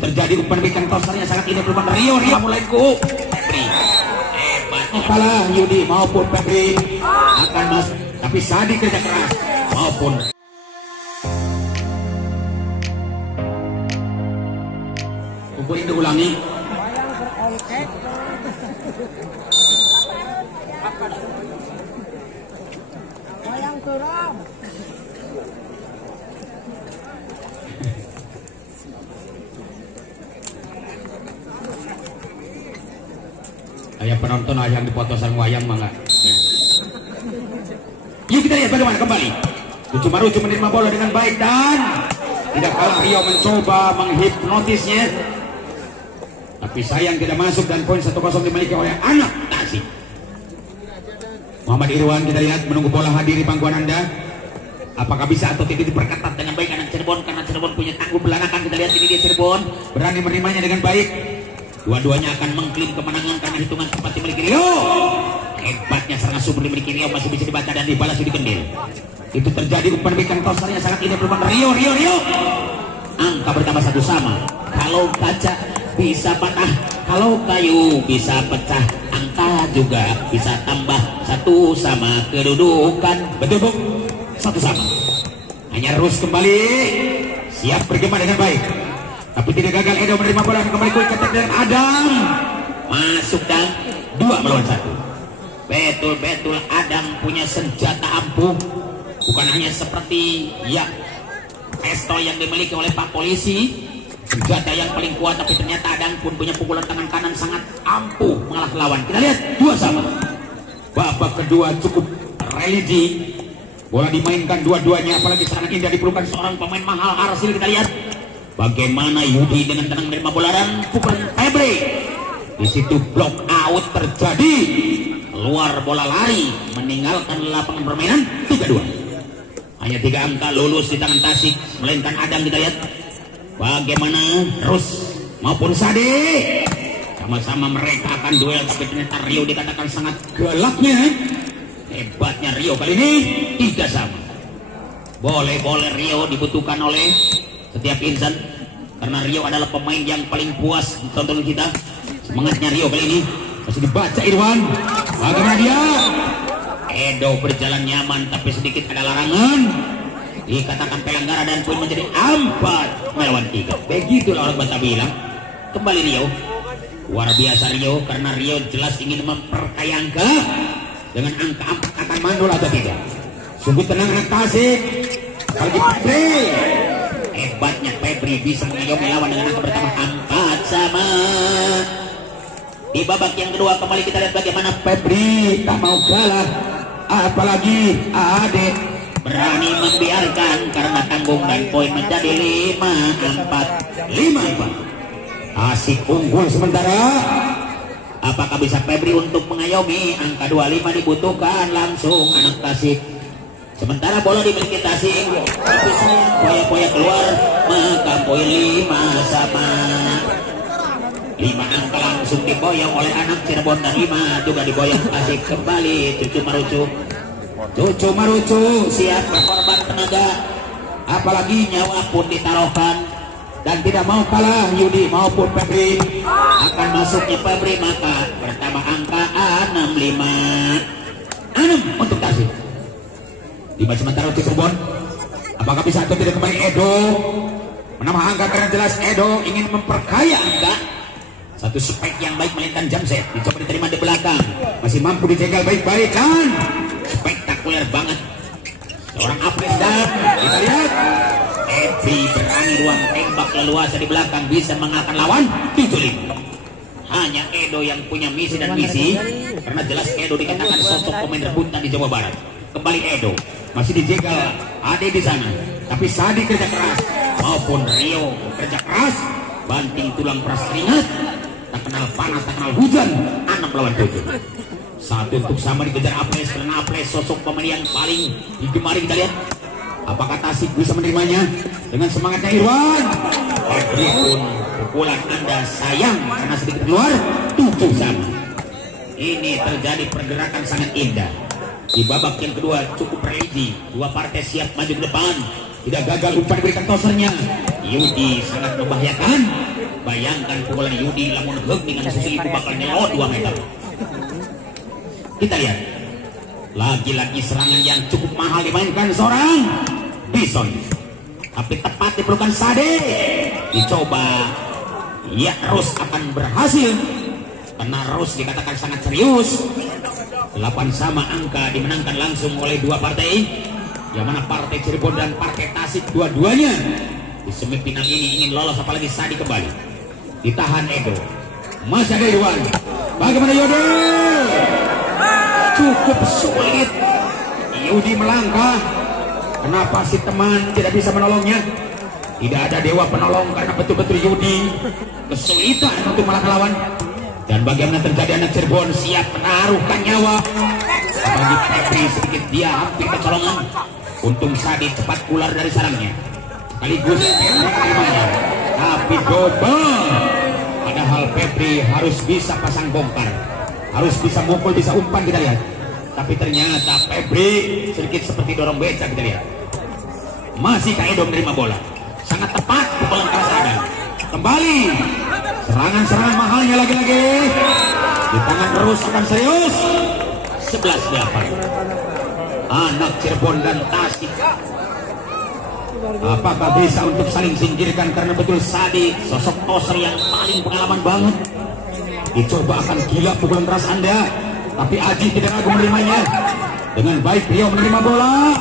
terjadi umpan berikan tosernya sangat indah peluang Rio mulai ku Febri hebat apalah Yudi maupun Febri akan masuk, tapi Sadi kerja keras maupun umpan diulangi wayang geram. ayah penonton ayang di potosan wayang mangga. Yuk kita lihat bagaimana kembali. Lucu Marucu menerima bola dengan baik dan tidak kalah Rio mencoba menghipnotisnya. Tapi sayang tidak masuk dan poin 1-0 dimiliki oleh anak Tasik. Muhammad Irwan kita lihat menunggu bola hadir di pangkuan Anda. Apakah bisa atau tidak diperketat dengan baik anak Cirebon, karena Cirebon punya tangguh belakang. Kita lihat ini dia Cirebon berani menerimanya dengan baik. Dua-duanya akan mengklaim kemenangan karena hitungan cepat dimiliki Rio. Hebatnya serangan subur dimiliki Rio, masih bisa dibaca dan dibalas di kendil. Itu terjadi umpan berikan tosernya sangat indah peluang Rio. Angka bertambah 1 sama. Kalau kaca bisa patah, kalau kayu bisa pecah, angka juga bisa tambah 1 sama kedudukan. Betul Bu? 1 sama. Hanya Rus kembali siap bergema dengan baik. Tapi tidak gagal Edo menerima bola kembali ke ketek dan Adam masuk dan 2 melawan 1. Betul-betul Adam punya senjata ampuh, bukan hanya seperti ya pistol yang dimiliki oleh Pak Polisi, senjata yang paling kuat, tapi ternyata Adam pun punya pukulan tangan kanan sangat ampuh mengalah lawan. Kita lihat 2 sama. Babak kedua cukup religi, bola dimainkan dua-duanya, apalagi serangan indah diperlukan seorang pemain mahal Arsil. Kita lihat bagaimana Yudi dengan tenang menerima bola dan pukulan Febri. Di situ block out terjadi, keluar bola lari meninggalkan lapangan permainan 3-2. Hanya 3 angka lulus di tangan Tasik, melainkan Adam. Kita lihat bagaimana Rus maupun Sadi sama-sama mereka akan duel, tapi ternyata Rio dikatakan sangat galaknya. Hebatnya Rio kali ini 3 sama. Boleh-boleh Rio dibutuhkan oleh setiap insan, karena Rio adalah pemain yang paling puas tontonan kita. Semangatnya Rio kali ini masih dibaca Irwan. Bagaimana dia? Edo berjalan nyaman, tapi sedikit ada larangan. Dikatakan pelanggaran dan poin menjadi 4 melawan 3. Begitulah orang Bata bilang. Kembali Rio. Luar biasa Rio, karena Rio jelas ingin memperkaya angka. Dengan angka 4 akan mandul atau tidak. Sungguh tenang anak Tasik. Lagi Febri. Hebatnya Febri bisa mengayomi lawan dengan angka pertama 4 sama. Di babak yang kedua kembali kita lihat bagaimana Febri tak mau kalah, apalagi Ade berani membiarkan karena tanggung dan poin menjadi 5-4. Asik unggul sementara. Apakah bisa Febri untuk mengayomi? Angka 25 dibutuhkan langsung anak Tasik. Sementara bola dimiliki Tasik, tapi poya-poya keluar, maka poin 5 sama. 5 angka langsung diboyong oleh anak Cirebon dan 5 juga diboyong Tasik. Kembali Cucu Marucu siap berkorban tenaga, apalagi nyawa pun ditaruhkan, dan tidak mau kalah Yudi maupun Febri. Akan masuknya Febri, maka bertambah angka 6 untuk Tasik. 5 sementara untuk Cirebon. Apakah bisa atau tidak kembali Edo menambah angka, karena jelas Edo ingin memperkaya angka. Satu spek yang baik melainkan Jamset dicoba diterima di belakang, masih mampu dijegal baik-baik kan. Spektakuler banget seorang Apres, dan kita lihat Evi berani ruang tembak leluasa di belakang, bisa mengalahkan lawan 7-5. Hanya Edo yang punya misi dan visi, karena jelas Edo dikatakan sosok pemain rebutan di Jawa Barat. Kembali Edo masih dijegal Ade di sana, tapi Sadi kerja keras maupun Rio kerja keras, banting tulang peras keringat, tak kenal panas, tak kenal hujan. 6 lawan 7. 1 untuk sama dikejar Aples, karena Aples sosok pemain yang paling digemari. Kita lihat apakah Tasik bisa menerimanya dengan semangatnya Irwan. Febri pun pukulan Anda sayang karena sedikit keluar. 7 sama. Ini terjadi pergerakan sangat indah. Di babak yang kedua cukup religi, 2 partai siap maju ke depan. Tidak gagal umpan diberikan tosernya. Yudi sangat membahayakan. Bayangkan pukulan Yudi lamun hug dengan susi itu bakal nyelot 2 meter. Kita lihat lagi-lagi serangan yang cukup mahal dimainkan seorang Bison, tapi tepat di pelukan Sade. Dicoba, ya Rus akan berhasil karena Rus dikatakan sangat serius. 8 sama angka dimenangkan langsung oleh 2 partai, yang mana partai Cirebon dan partai Tasik dua-duanya di semifinal ini ingin lolos, apalagi Sadi kembali. Ditahan Edo, masih ada Irwan. Bagaimana Yudi? Cukup sulit Yudi melangkah. Kenapa si teman tidak bisa menolongnya? Tidak ada dewa penolong karena betul-betul Yudi kesulitan untuk melawan lawan. Dan bagaimana terjadi anak Cirebon siap menaruhkan nyawa. Bagi Febri sedikit dia hampir kecolongan. Untung Sadi cepat keluar dari sarangnya. Sekaligus menerimanya. Tapi double. Padahal Febri harus bisa pasang bongkar, harus bisa mukul, bisa umpan, kita lihat. Tapi ternyata Febri sedikit seperti dorong beca, kita lihat. Masih Kak Edo menerima bola. Sangat tepat pukulan keras ada. Kembali serangan-serangan mahalnya lagi-lagi. Di tangan terus akan serius. 11-8. Anak Cirebon dan Tasik. Apakah bisa untuk saling singkirkan? Karena betul Sadi sosok toser yang paling pengalaman banget. Dicoba akan gila pukulan keras Anda, tapi Aji tidak ragu menerimanya. Dengan baik beliau menerima bola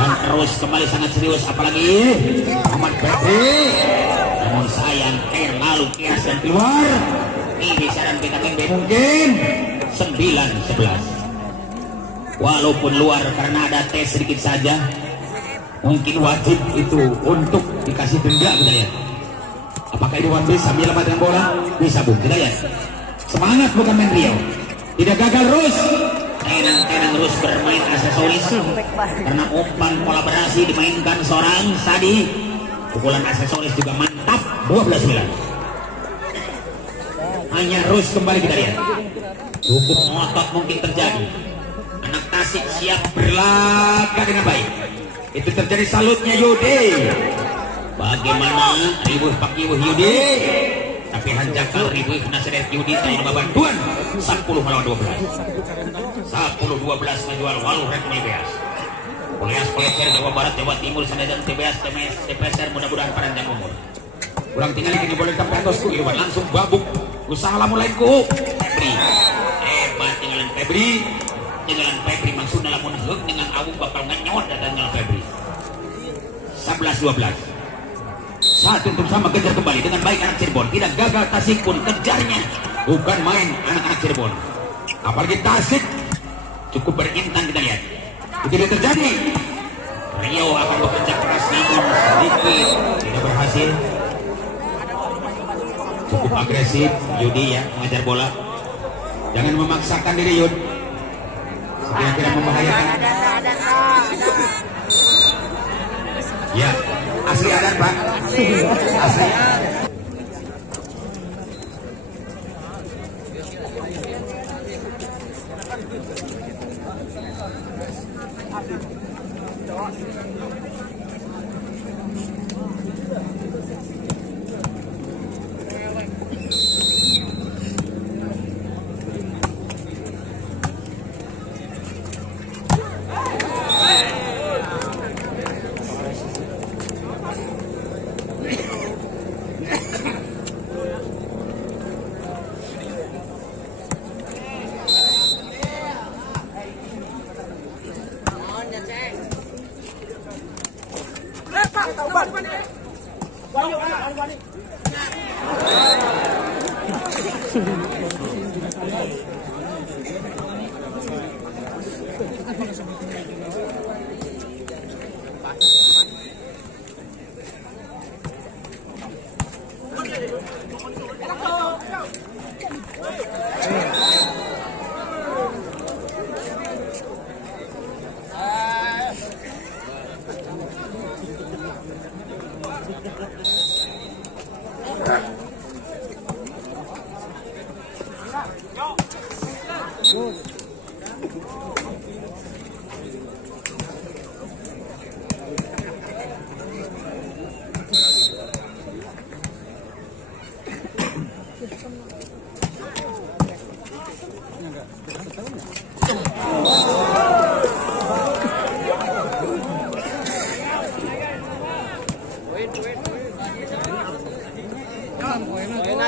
dan terus kembali sangat serius, apalagi Muhammad Febri. Namun sayang lalu kias dan keluar. Ini saran kita mungkin 9-11. Walaupun luar karena ada tes sedikit saja, mungkin wajib itu untuk dikasih denda, kita lihat. Apakah Irwan bisa menyelamatkan bola? Bisa, Bung, kita lihat. Semangat bukan main Rio. Tidak gagal Rus. Tenang Rus bermain aksesoris karena umpan kolaborasi dimainkan seorang Sadi. Pukulan aksesoris juga mantap. 12-9. Hanya Rus kembali, kita lihat. Cukup ngotot mungkin terjadi. Anak Tasik siap berlaga dengan baik. Itu terjadi salutnya Yudi. Bagaimana ribuh Pak Yudi? Tapi hanjakal ribuh Nasadet Yudi tanpa bantuan. 10-12. 10-12 menjual walu rekmi beas. Kuliah Poleter Jawa Barat, Jawa Timur, Sandadan TBS, TPSR, mudah-mudahan panjang umur. Kurang tinggal ini boleh tapetosku Irwan langsung babuk. Usaha mulaiku. Febri. Hebat tinggalan Febri. Tinggalan Febri maksudnya lamun hug dengan awu bakal ngenyot dan tinggalan Febri. 11-12. Satu untuk sama kejar kembali dengan baik anak Cirebon. Tidak gagal Tasik pun kejarnya. Bukan main anak-anak Cirebon. Apalagi Tasik cukup berintan, kita lihat. Itu tidak terjadi. Rio akan bekerja keras namun sedikit tidak berhasil. Cukup agresif Yudi ya mengejar bola. Jangan memaksakan diri Yud. Kira-kira membahayakan. Ya, asli adan Pak. Asli.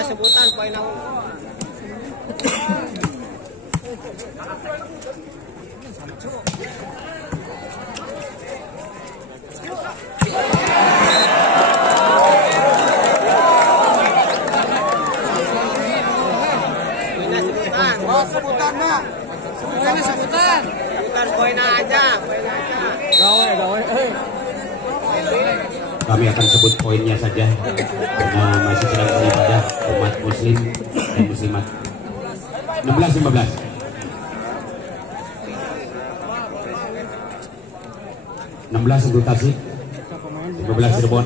Sebutan poin aku. 10 poin aja. Kami akan sebut poinnya saja karena masih sedang beribadah umat muslim dan muslimat. 16-15. 16 untuk Tasik, 15 Cirebon.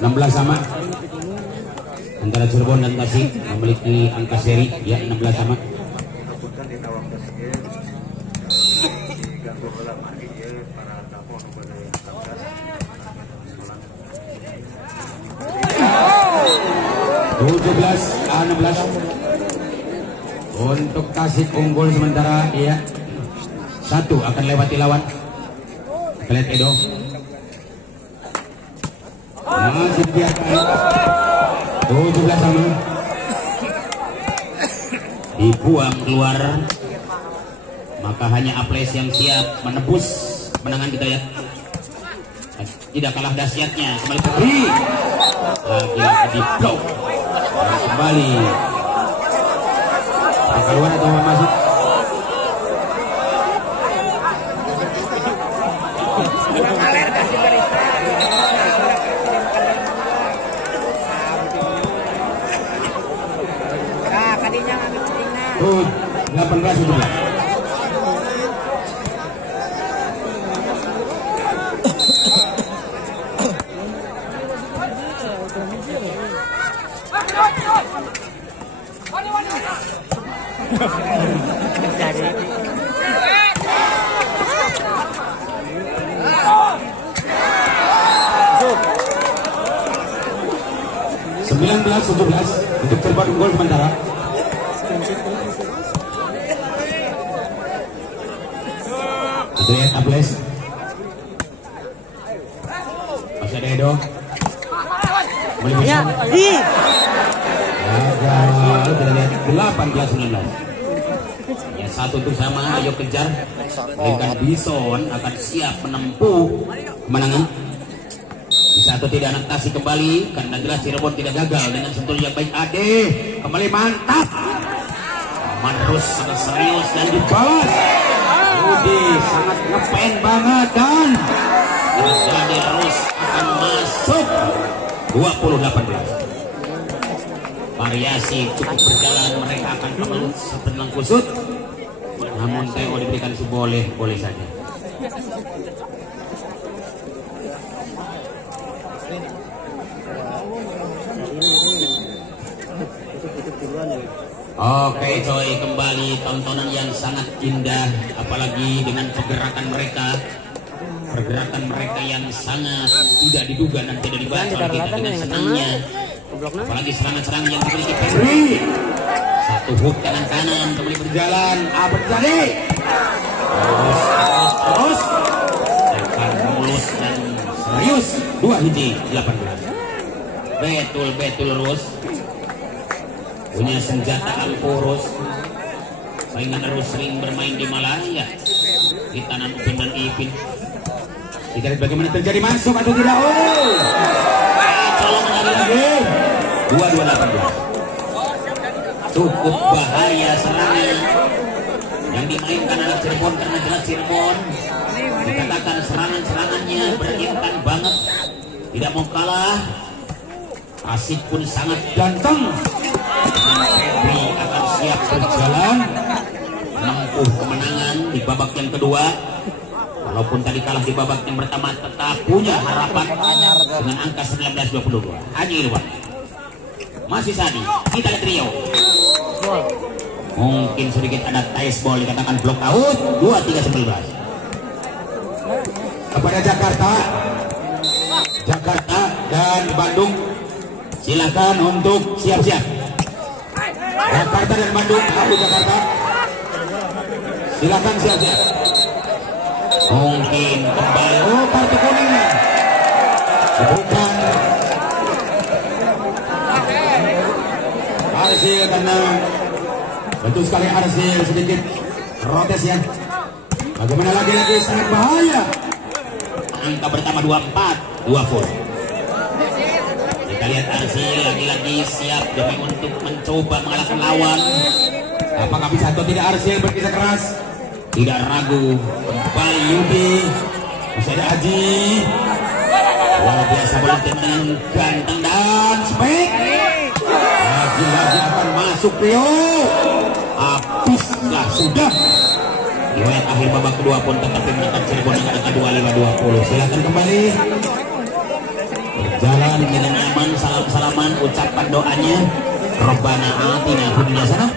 16 sama antara Cirebon dan Tasik memiliki angka seri ya 16 sama. Untuk Tasik unggul sementara ya. 1 akan lewati lawan. Kita lihat Edo. Masih dibiarkan. 17 sama. Dibuang keluar. Maka hanya Aples yang siap menebus kemenangan kita ya. Tidak kalah dahsyatnya kembali Putri. Lagi di blok. Kembali. Keluar atau masuk? Nah, kadinya ngambil cetina. 18-17. Untuk Cirebon unggul sementara. Itu lihat Aples. Masih ada Edo. Ya, kita lihat 18-19. Ya, 1 untuk sama, ayo kejar. Dengan Bison akan siap menempuh kemenangan. Bisa atau tidak anak Tasik kembali karena jelas Cirebon tidak gagal dengan sentuh yang baik. Ade kembali mantap. Terus sangat serius dan dibalas. Yudi sangat ngepen banget dan terjadi terus akan masuk 20-18. Variasi cukup berjalan, mereka akan sebenang kusut. Namun Teo diberikan boleh saja. Oke coy, kembali tontonan yang sangat indah, apalagi dengan pergerakan mereka yang sangat tidak diduga dan tidak dibaca oleh kita dengan senangnya, apalagi serangan-serangan yang dimiliki Febri. 1 hook kanan kembali berjalan, apa terjadi? Terus akan mulus dan serius. 2-18. Betul Rus. Punya senjata Alporus. Saingan harus sering bermain di Malaya. Di tanah Upin dan Ipin. Kita lihat bagaimana terjadi, masuk atau tidak. Colongan lagi. 22-18. Cukup bahaya serangan yang dimainkan anak Cirebon karena jelas Cirebon dikatakan serangannya berintan banget, tidak mau kalah. Tasik pun sangat ganteng. Febri akan siap berjalan menempuh kemenangan di babak yang kedua. Walaupun tadi kalah di babak yang pertama, tetap punya harapan dengan angka 19-22. Hanya Ilwan masih Sadi, kita lihat Rio. Mungkin sedikit ada ties ball, dikatakan block out. 23-19. kepada Jakarta dan Bandung. Silakan untuk siap-siap. Jakarta dan Bandung, aku Jakarta. Silakan siap-siap. Mungkin kembali. Oh, kartu kuningnya. Bukan Arsil, karena betul sekali Arsil sedikit protes ya. Bagaimana lagi sangat bahaya. Angka pertama 24-20. Kita lihat Arsil lagi-lagi siap demi untuk mencoba mengalahkan lawan. Apakah bisa atau tidak Arsil berkisah keras? Tidak ragu. Kembali Yudi. Bisa ada Haji. Luar biasa berlatih dengan ganteng dan spek. Lagi-lagi akan masuk Rio. Habislah sudah. Riwayat akhir babak kedua pun tetapi menangkan Cirebon dengan angka 25-20. Silakan kembali berjalan dengan nyaman, salam-salaman, ucapan doanya Robbana atina fid dunya hasanah